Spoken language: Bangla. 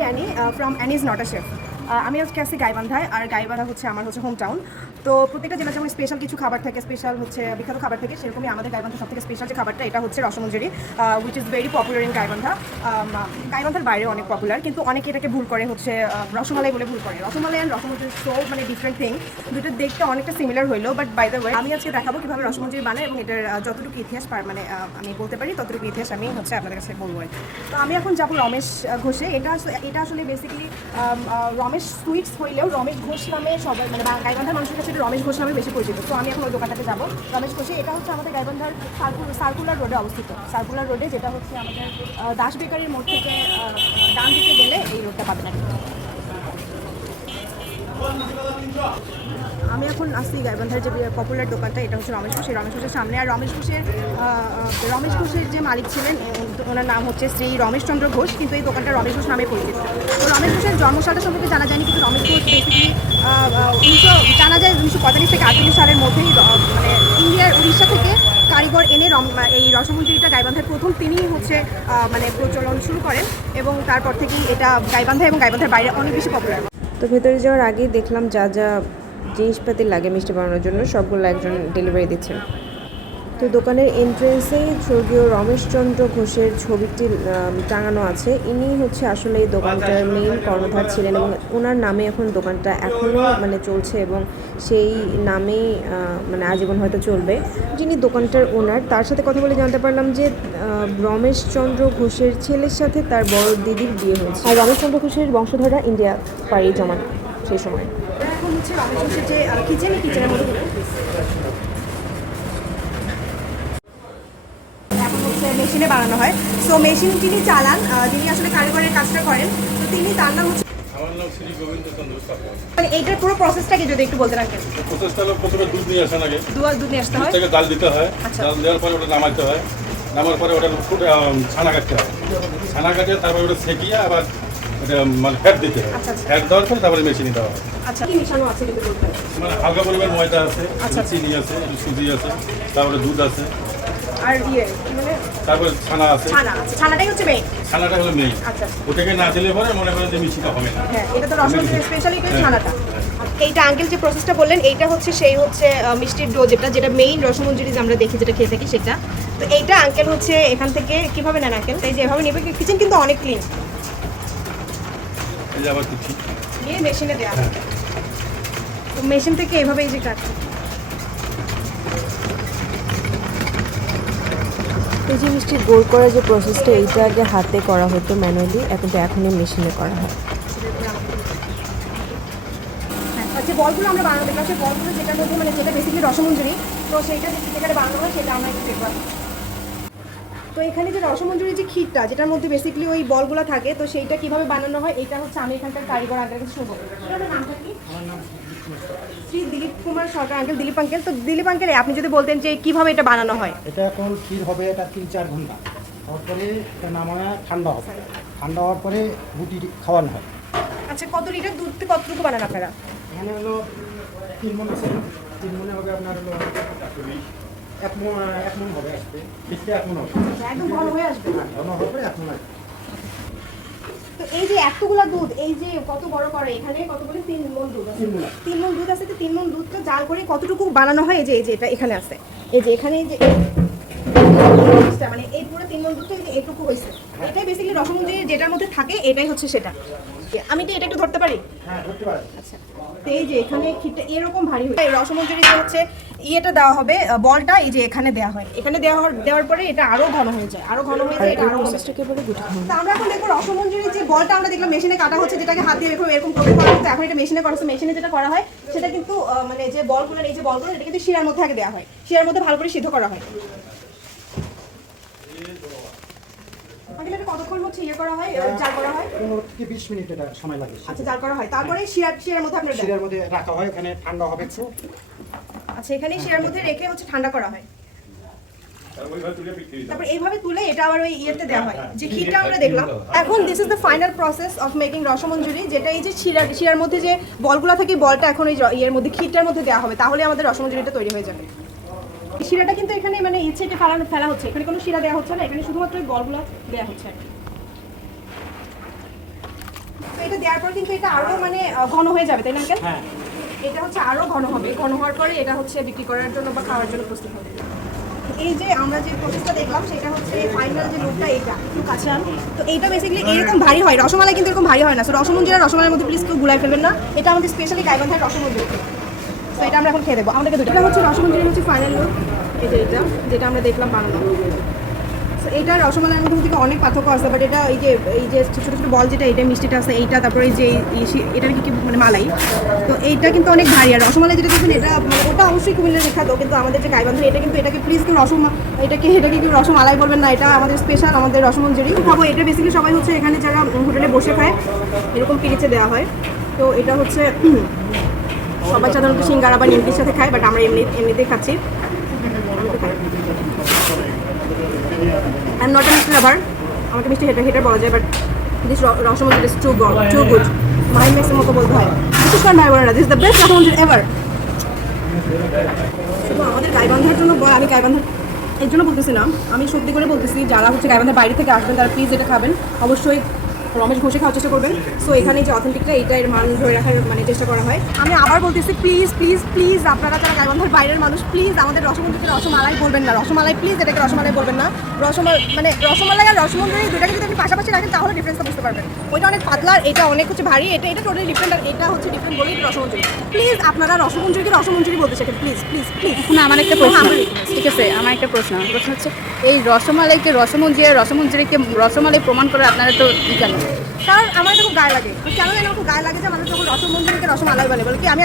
আমি Annie from Annie's not a chef. আমি আজকে আছি গাইবান্ধায়, আর গাইবান্ধা হচ্ছে আমার হোম টাউন। তো প্রত্যেকটা জেলার যেমন স্পেশাল কিছু খাবার থাকে, স্পেশাল হচ্ছে বিখ্যাত খাবার থাকে, সেরকমই আমাদের গাইবান্ধা সব থেকে স্পেশাল যে খাবারটা এটা হচ্ছে Rasmanjari, which is very popular in Gaibandha. গাইবান্ধার বাইরে অনেক পপুলার, কিন্তু অনেকে এটাকে ভুল করে হচ্ছে রসমালাই বলে ভুল করে। রসমালাই অ্যান্ড রসমঞ্জরি সো মানে ডিফারেন্ট থিং, দুটো দেখতে অনেকটা সিমিলার হইলো, বাট বাই দ্য ওয়ে আমি আজকে দেখাবো কীভাবে রসমঞ্জরি বানায় এবং এটার যতটুকু ইতিহাস মানে আমি বলতে পারি ততটুকু ইতিহাস আমি হচ্ছে আপনাদের কাছে বলবো। তো আমি এখন যাবো রমেশ ঘোষে। এটা আসলে বেসিক্যালি রমেশ সুইটস হইলেও রমেশ ঘোষ নামে সবাই মানে গাইবান্ধার মানুষের কাছে রমেশ ঘোষ নামে বেশি পরিচিত। তো আমি এখন ওই দোকানটাতে যাবো রমেশ ঘোষে। এটা হচ্ছে আমাদের গাইবান্ধার সার্কুলার রোডে অবস্থিত। সার্কুলার রোডে যেটা হচ্ছে আমাদের দাস বেকারির মোড় থেকে ডান দিকে গেলে এই রোডটা পাবেন আর কি। আমি এখন আসছি গাইবান্ধার যে পপুলার দোকানটা, এটা হচ্ছে রমেশ ঘোষ। রমেশ ঘোষের সামনে। আর রমেশ ঘোষের যে মালিক ছিলেন ওনার নাম হচ্ছে শ্রী রমেশচন্দ্র ঘোষ, কিন্তু এই দোকানটা রমেশ ঘোষ নামে পরিচিত। তো রমেশ ঘোষের জন্মসালটা সম্পর্কে জানা যায়নি, কিন্তু রমেশ ঘোষ বেসিক্যালি জানা যায় 1945 থেকে 48 সালের মধ্যেই মানে ইন্ডিয়ার উড়িষ্যা থেকে কারিগর এনে এই রসমঞ্জরিটা গাইবান্ধার প্রথম তিনিই হচ্ছে মানে প্রচলন শুরু করেন, এবং তারপর থেকেই এটা গাইবান্ধা এবং গাইবান্ধার বাইরে অনেক বেশি পপুলার। তো ভেতরে যাওয়ার আগেই দেখলাম যা যা জিনিসপাতি লাগে মিষ্টি বানানোর জন্য সবগুলো একজন ডেলিভারি দিচ্ছেন। তো দোকানের এন্ট্রেন্সেই স্বর্গীয় রমেশচন্দ্র ঘোষের ছবিটি টাঙানো আছে। ইনি হচ্ছে আসলে এই দোকানটার মেইন কর্ণধার ছিলেন, এবং ওনার নামে এখন দোকানটা এখনও মানে চলছে, এবং সেই নামেই মানে আজীবন হয়তো চলবে। যিনি দোকানটার ওনার, তার সাথে কথা বলে জানতে পারলাম যে রমেশচন্দ্র ঘোষের ছেলের সাথে তার বড় দিদির বিয়ে হয়েছে, আর রমেশচন্দ্র ঘোষের বংশধররা ইন্ডিয়া পাড়ি জমান সেই সময়। এখন হচ্ছে রমেশ ঘোষের যে কিচেনের মধ্যে মেশিনে বানানো হয়। সো মেশিন যিনি চালান, যিনি আসলে কারিগরের কাজটা করেন, তো তিনি, তার নাম হচ্ছে, আমার নাম শ্রী গোবিন্দ চন্দ্র সাপোয়ার। মানে এইটার পুরো প্রসেসটাকে যদি একটু বলতে রাখেন। প্রসেসটা হলো প্রথমে দুধ নিয়ে আসা লাগে, দুধ নিয়ে আসতে হয়, দুধটাকে জাল দিতে হয়, আচ্ছা। জাল দেওয়ার পরে ওটা নামাইতে হয়, নামার পরে ওটা ছানা কাটতে হয়, ছানা কাটে তারপরে ওটা সেকিয়ে আবার ওটা মানে ফ্যাট দিতে হয়, আচ্ছা, আচ্ছা। ফ্যাট দেওয়ার পরে তারপরে মেশিনে দেওয়া হয়। আচ্ছা, কি মিশানো আছে যদি বলতেন? মানে হালকা পরিমাণ ময়দা আছে, আচ্ছা। চিনি আছে, সুজি আছে, তারপরে দুধ আছে, আর মানে তারপরে ছানা আছে। ছানাটাই হচ্ছে মেইন। ছানাটা হলো মেইন। আচ্ছা, ওটাকে না দিলে পরে মনে করেন যে মিষ্টিটা হবে না। হ্যাঁ, এটা তো রসমঞ্জরির স্পেশালি ছানাটা। এইটা আঙ্কেল যে প্রসেসটা বললেন, এইটা হচ্ছে সেই হচ্ছে মিষ্টির ডো, যেটা মেইন রসমঞ্জরি আমরা দেখি যেটা খেয়ে থাকি সেটা। তো এইটা আঙ্কেল হচ্ছে এখান থেকে কিভাবে নেন আঙ্কেল? এই যে এভাবে নেবে, কিচেন কিন্তু অনেক ক্লিন। এই যে আবার কিছু নিয়ে মেশিনে দেওয়া হয়, তো মেশিন থেকে এভাবে এই যে কাটছে। এই যে মিষ্টি গোল করার যে প্রসেসটা, এইটা আগে হাতে করা হতো ম্যানুয়ালি, কিন্তু এখনই মেশিনে করা হয়। যে বলগুলো আমরা বানানো দেখলাম, সেই বলগুলো যেটার মধ্যে মানে যেটা বেসিক্যালি রসমঞ্জরি, তো সেইটা যেখানে বানানো হয় সেটা আমরা একটু দেখলাম। তো এখানে যে রসমঞ্জরির যে ক্ষীরটা, যেটার মধ্যে বেসিক্যালি ওই বলগুলো থাকে, তো সেইটা কিভাবে বানানো হয় এটা হচ্ছে আমি এখানকার কারিগর আঙ্কেলের কাছে শুনবো। নামটা কি? শ্রী দিলীপ কুমার সরকার আঙ্কেল, দিলীপ আঙ্কেল। তো দিলীপ আঙ্কেল, আপনি যদি বলতেন যে কিভাবে এটা বানানো হয়। এটা এখন ক্ষীর হবে, এটা 3-4 ঘন্টা তারপরে এটা নামানো ঠান্ডা হবে, ঠান্ডা হওয়ার পরে রুটি খাওয়ানো হয়। আচ্ছা, কত লিটার দুধ কতটুকু বানান আপনারা? এখানে হলো 3 মণ আছে, 3 মণে হবে আপনার হলো 1 মণ হবে, আসবে 1 মণ হবে, একদম ঘন হয়ে আসবে। ঘন হওয়ার পরে 1 মণ আসবে। তো এই যে এতগুলা দুধ, এই যে কত বড় করে, এখানে কত বলে 3 মণ দুধ আছে। 3 মণ দুধ আছে, তো 3 মণ দুধটা জাল করে কতটুকু বানানো হয়? এই যে এটা এখানে আছে, এই যে এখানে, এই যে মানে এই পুরো 3 মণ দুধটা এইটুকু হয়েছে। এটাই বেসিক্যালি রসমঞ্জরি যেটার মধ্যে থাকে, এটাই হচ্ছে সেটা। আমি তো এটা একটু ধরতে পারি? হ্যাঁ, ধরতে পারেন। আচ্ছা, তো এই যে এখানে ক্ষীরটা এরকম ভারী হয়। রসমঞ্জরি যে হচ্ছে ইয়েটা দেওয়া হবে, বলটা এই যে এখানে দেওয়া হয়, এখানে দেওয়ার পরে এটা আরো ঘন হয়ে যায়, এটা আরো প্রসেসটাকে বলে গুটি খাওয়া। তো আমরা এখন দেখবো রসমঞ্জরির যে বলটা আমরা দেখলাম মেশিনে কাটা হচ্ছে, যেটাকে হাত দিয়ে এরকম করে করা হতো, এখন এটা মেশিনে করা হচ্ছে। মেশিনে যেটা করা হয় সেটা কিন্তু মানে যে বলগুলো, এই যে বলগুলো, এটা কিন্তু শিরার মধ্যে আগে দেওয়া হয়, শিরার মধ্যে ভালো করে সিদ্ধ করা হয়। কতক্ষণ হচ্ছে ইয়ে করা হয়, জাল করা হয়? 15 থেকে 20 মিনিট এটা সময় লাগে। আচ্ছা, জাল করা হয়, তারপরে শিরার মধ্যে আপনারা দেন। শিরার মধ্যে রাখা হয়, এখানে ঠান্ডা হবে একটু। আচ্ছা, এখানে শিরার মধ্যে রেখে হচ্ছে ঠান্ডা করা হয়, তারপর এইভাবে তুলে এটা আবার ওই ইয়েতে দেওয়া হয়, যে ক্ষীরটা আমরা দেখলাম। এখন this is the final process of making Rasmanjari, যেটা এই যে শিরার মধ্যে যে বলগুলো থাকে, বলটা এখন এই ইয়ের মধ্যে, ক্ষীরটার মধ্যে দেওয়া হবে, তাহলে আমাদের রসমঞ্জরিটা তৈরি হয়ে যাবে। শিরাটা কিন্তু এখানে মানে ইচ্ছেকে ফেলা হচ্ছে, এখানে কোনো শিরা দেওয়া হচ্ছে না, এখানে শুধুমাত্র ওই বলগুলো দেওয়া হচ্ছে। তো এটা দেওয়ার পর কিন্তু এটা আরো মানে ঘন হয়ে যাবে, তাই না আঙ্কেল? হ্যাঁ, এটা হচ্ছে আরো ঘন হবে, ঘন হওয়ার পরে এটা হচ্ছে বিক্রি করার জন্য বা খাওয়ার জন্য প্রস্তুত হবে। এই যে আমরা যে প্রসেসটা দেখলাম সেটা হচ্ছে ফাইনাল যে লুকটা এইটা একটু কাছে আন। তো এইটা বেসিক্যালি এরকম ভারী হয়, রসমালাই কিন্তু এরকম ভারী হয় না। সো রসমঞ্জুরি আর রসমালাইয়ের মধ্যে প্লিজ কেউ গুলাই ফেলবেন না, এটা আমাদের স্পেশালি গাইবান্ধার রসমঞ্জুরি। তো এটা আমরা এখন খেয়ে দেবো। আমাদেরকে দুটো হচ্ছে রসমঞ্জুরি হচ্ছে ফাইনাল লুক, এই যে এটা যেটা আমরা দেখলাম বানানো। সো এইটা রসমালাইয়ের মধ্যে থেকে অনেক পার্থক্য আছে, বাট এটা এই যে ছোটো ছোটো বল যেটা এটা মিষ্টিটা আছে এইটা, তারপরে এই যে এটার কি মানে মালাই, তো এইটা কিন্তু অনেক ভারী। আর রসমালাই যেটা দেখবেন এটা মানে ওটা অবশ্যই কুমিল্লার বিখ্যাত, কিন্তু আমাদের যে গাইবান্ধা এটা কিন্তু এটাকে প্লিজ কেউ এটাকে কেউ রসমালাই বলবেন না, এটা আমাদের স্পেশাল, আমাদের রসমঞ্জুরি খাবো। এটা বেসিক্যালি সবাই হচ্ছে এখানে যারা হোটেলে বসে খায় এরকম পিরিচে দেওয়া হয়। তো এটা হচ্ছে সবাই সাধারণত সিঙ্গারা বা নিমকির সাথে খায়, বাট আমরা এমনিতেই খাচ্ছি। আই এম নট এ মিষ্টি লাভার, আমাকে মিষ্টি হেটার বলা যায়, but this rasmanjuri is too good. My মেসের মতো বলতে হয়। বিশেষ করে ভাই বোনেরা, this the best rasmanjuri ever. শুধু আমাদের গাইবান্ধার জন্য আমি গাইবান্ধার এর জন্য বলতেছি না, আমি সত্যি করে বলতেছি, যারা হচ্ছে গাইবান্ধার বাইরে থেকে আসবেন তারা প্লিজ এটা খাবেন, অবশ্যই রমেশ ঘোষে খাওয়ার চেষ্টা করবেন। সো এখানে যে অথেন্টিকটা এইটা এর মান ধরে রাখার মানে চেষ্টা করা হয়। আমি আবার বলতেছি প্লিজ প্লিজ প্লিজ আপনারা যারা গাইবান্ধার বাইরের মানুষ প্লিজ আমাদের রসমঞ্জুরিকে রসমালাই বলবেন না, রসমালাই প্লিজ এটাকে রসমালাই বলবেন না। রসমালাই আর রসমঞ্জুরি দুটাকে যদি আপনি পাশাপাশি রাখেন তাহলে ডিফারেন্সটা বুঝতে পারবেন। ওইটা অনেক পাতলা, এটা অনেক হচ্ছে ভারী, এটা টোটালি ডিফারেন্ট, আর এটা হচ্ছে ডিফারেন্ট বলেই রসমঞ্জুরি। প্লিজ আপনারা রসমঞ্জুরিকে রসমঞ্জুরি বলতে শেখেন প্লিজ প্লিজ প্লিজ। এখন আমার একটা প্রশ্ন, ঠিক আছে, আমার একটা প্রশ্ন হচ্ছে এই রসমালাইকে রসমঞ্জুরিকে রসমালাই প্রমাণ করে আপনারা তো ই কেন? কারণ আমার এটা খুব গায়ে লাগে, কেন যেন খুব গায়ে লাগে যে মানুষ যখন রসমঞ্জুরিকে রসমালাই বলে কি আমি